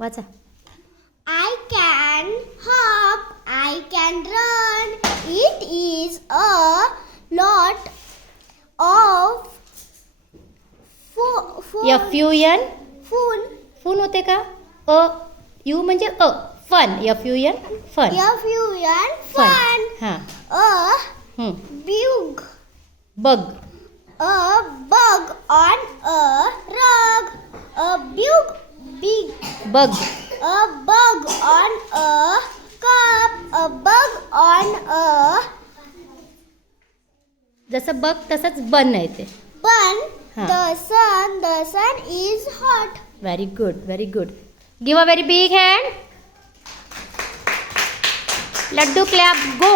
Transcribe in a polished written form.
वाचा. I can hop, I can run. It is a lot of FUN fun. फून होते का? U म्हणजे fun. FUN फन. Fun. Fun. हां. A bug. Bug. A bug on a rug. A big. Bug. A bug on a cup. A bug on a जसं बग तसंच बन आहे ते. bun. Huh. The sun is hot. Very good, very good. Give a very big hand. Laddu clap, go.